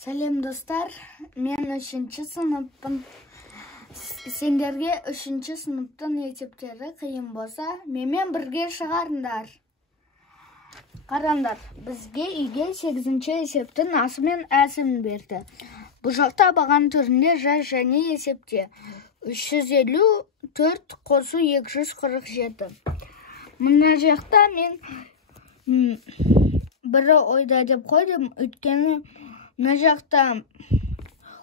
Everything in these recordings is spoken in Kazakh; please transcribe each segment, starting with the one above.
Сәлем достар, мен 3-ші сыныппын. Сендерге 3-ші сыныптың есептері қиын болса, менімен бірге шығарыңдар. Қараңдар, бізге үйге 8-ші есептің асы мен әсін берді. Бұл жақта баған түрінде жас және есепте. 354 қосу 247. Мұна жақта мен бірі ойда деп қойдым, өйткені мына жақта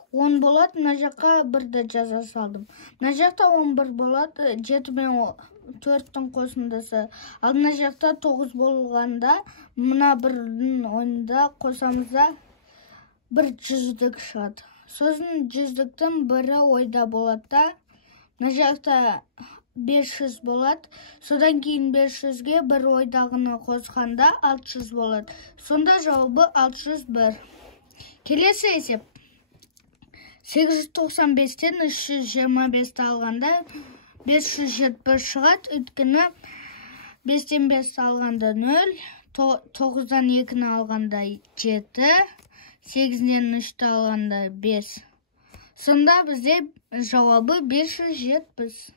10 болады, мына жаққа 1-ді жаза салдым. Мына жақта 11 болады, 7 мен 4-тің қосындысы. Ал мына жақта 9 болғанда, мына 1-дің ойында қосамызда 1 жүздік шығады. Сосын жүздіктің бірі ойда болады да, мына жақта 500 болады. Содан кейін 500-ге бір ойдағыны қосқанда 600 болады. Сонда жауабы 601. Келесі есеп. 895-тен 325-ті алғанда 570 шығады. Өйткені 5-тен 5-ті алғанда 0, 9-дан 2-ні алғанда 7, 8-ден 3-ті алғанда 5. Сонда бізде жауабы 570.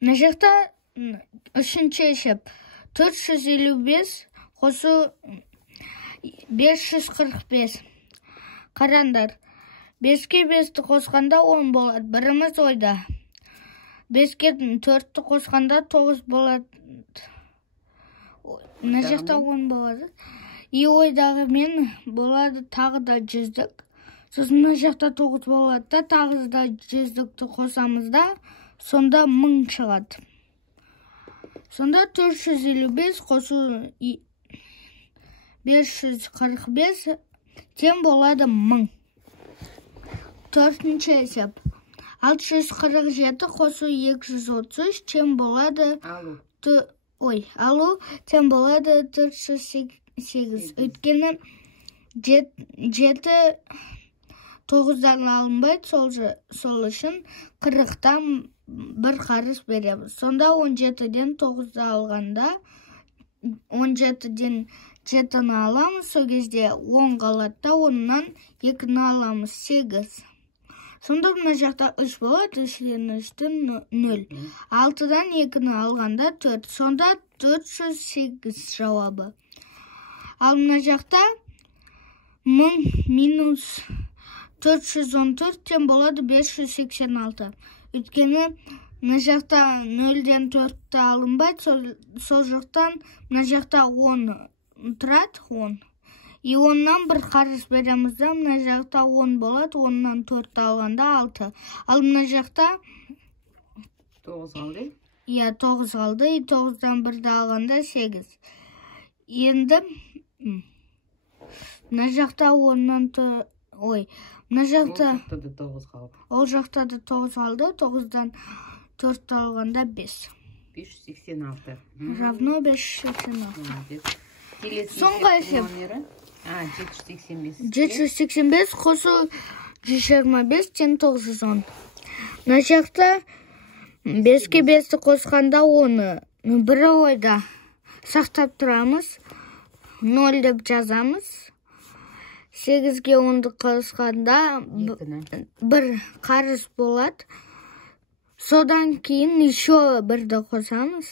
Мына жақта 3-ші есеп. 455 қосу 545. Қараңдар, 5-ке 5-ті қосқанда 10 болады, біріміз ойда. 5-ке 4-ті қосқанда 9 болады. Мына жақта 10 болады. И ойдағы мен болады тағы да жүздік. Сосын мына жақта 9 болады да, тағы да жүздікті қосамызда, сонда 1000 шығады. Сонда 455 қосу 545 тең болады 1000. 4-ші есеп. 647 қосу 233 тең болады алу тең болады 408. Өйткені 7 9-дан алынбайды, сол үшін 40-тан бір қарыс береміз. Сонда 17-ден 9-ды алғанда 17-ден 7-ні аламыз, сол кезде 10 қалады, 10-нан 2-ні аламыз, 8. Сонда мына жақта 3 болады, 3-ден 3-тен 0. 6-дан 2-ні алғанда 4. Сонда 408 жауабы. Ал мына жақта 1000 минус 414 тең болады 586. Өйткені мына жақта 0-ден 4-ті алынбайды, сол жақтан мына жақта 10 тұрады, 10. И 10-нан бір қарыс береміз да, мына жақта 10 болады, 10-нан 4-ті алғанда 6. Ал мына жақта 9 қалды. Иә, 9 қалды, и 9-дан 1-ді алғанда 8. Енді мына жақта 10-нан мына жақта ол жақта да 9 қалды, 9-дан 4-ті алғанда 5. 586. Равно 586. Соңғы есеп. 785 қосу 125 тең 910. Мына жақта 5-ке 5-ті қосқанда 10-ы бірі ойда сақтап тұрамыз, 0 деп жазамыз. 8-ге 10-ды қосқанда бір қарыс болады. Содан кейін еще бірді қосамыз.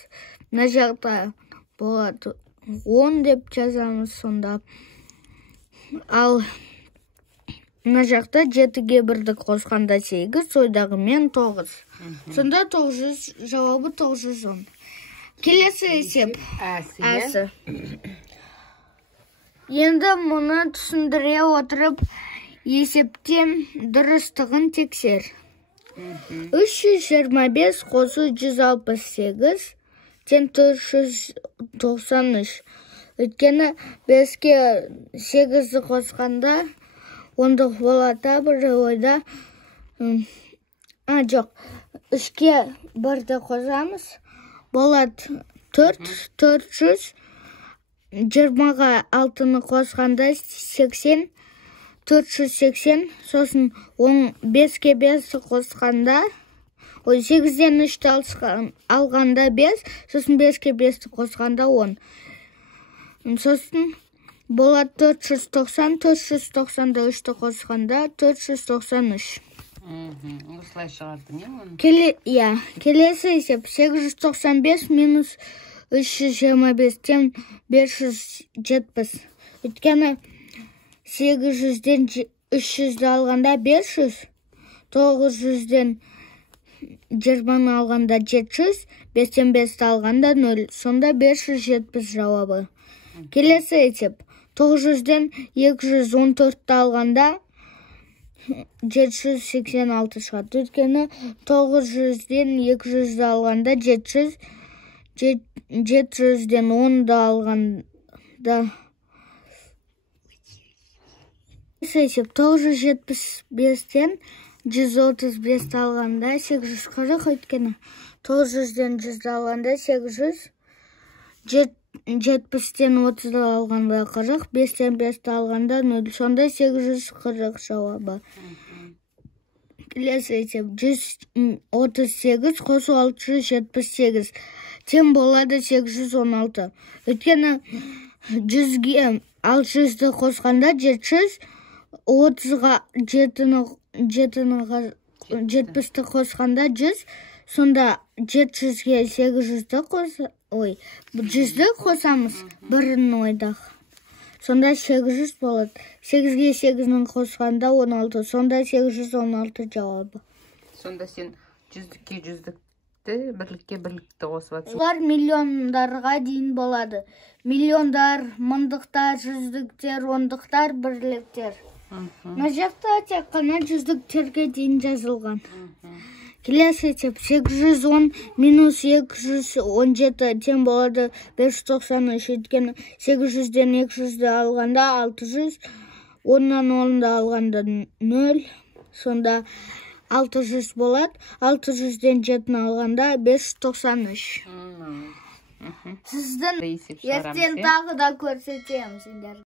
Мына жақта болады 10 деп жазамыз сонда. Ал мына жақта 7-ге 1-ді қосқанда 8, ойдағы мен 9. Сонда 900, жауабы 910. Келесі есеп. Әсі. Енді мұны түсіндіре отырып, есептен дұрыстығын тексер. 325 қосу 168 тең 493. Өйткені 5-ке 8-ді қосқанда 10-дық болады, бір ойда. Жоқ, 3-ке 1-ді қосамыз, болады 400. 20-ға 6-ны қосқанда 80, 480, сосын 5-ке 5-ті қосқанда, 8-ден 3-ті алғанда 5, сосын 5-ке 5-ті қосқанда 10. Сосын болады 490, 490-ды 3-ті қосқанда 493. Осылай шығардың, оны? Келесі есеп 895 минус 325-тен 570. Өткені 800-ден 300-ді алғанда 500, 900-ден 20-ны алғанда 700, 5-тен 5-ті алғанда 0. Сонда 570 жауабы. Келесі есеп 900-ден 214-ті алғанда 786 шығады. Өткені 900-ден 200-ді алғанда 700, 700-ден 10-ды алғанда есеп 975-тен 135-ті алғанда 840, өткені 900-ден 100-ді алғанда 800, 70-тен 30-ды алғанда 40, 5-тен 5-ті алғанда 0. Сонда 840 жауабы. Келесі есеп 138 қосу 678 тең болады 816. Өткені 100-ге 600-ді қосқанда 700, 30-ға 70-ті қосқанда 100, сонда 700-ге 800-ді 100-ді қосамыз, бірін ойдақ. Сонда 800 болады. 8-ге 8-ні қосқанда 16, сонда 816 жауабы. Сонда сен 100-ке 100-дікті, бірлікке бірлікті қосып атсың. Олар миллиондарға дейін болады. Миллиондар, мыңдықтар, жүздіктер, ондықтар, бірліктер. Мына жақта тек қана жүздіктерге дейін жазылған. Келесі есеп 810 минус 217 тең болады 593. Өткені 800-ден 200-ді алғанда 600, 10-нан 10-ды алғанда 0. Сонда 600 болады. 600-ден 7-ні алғанда 593. Сіздің ертең тағы да көрсетемін сендер.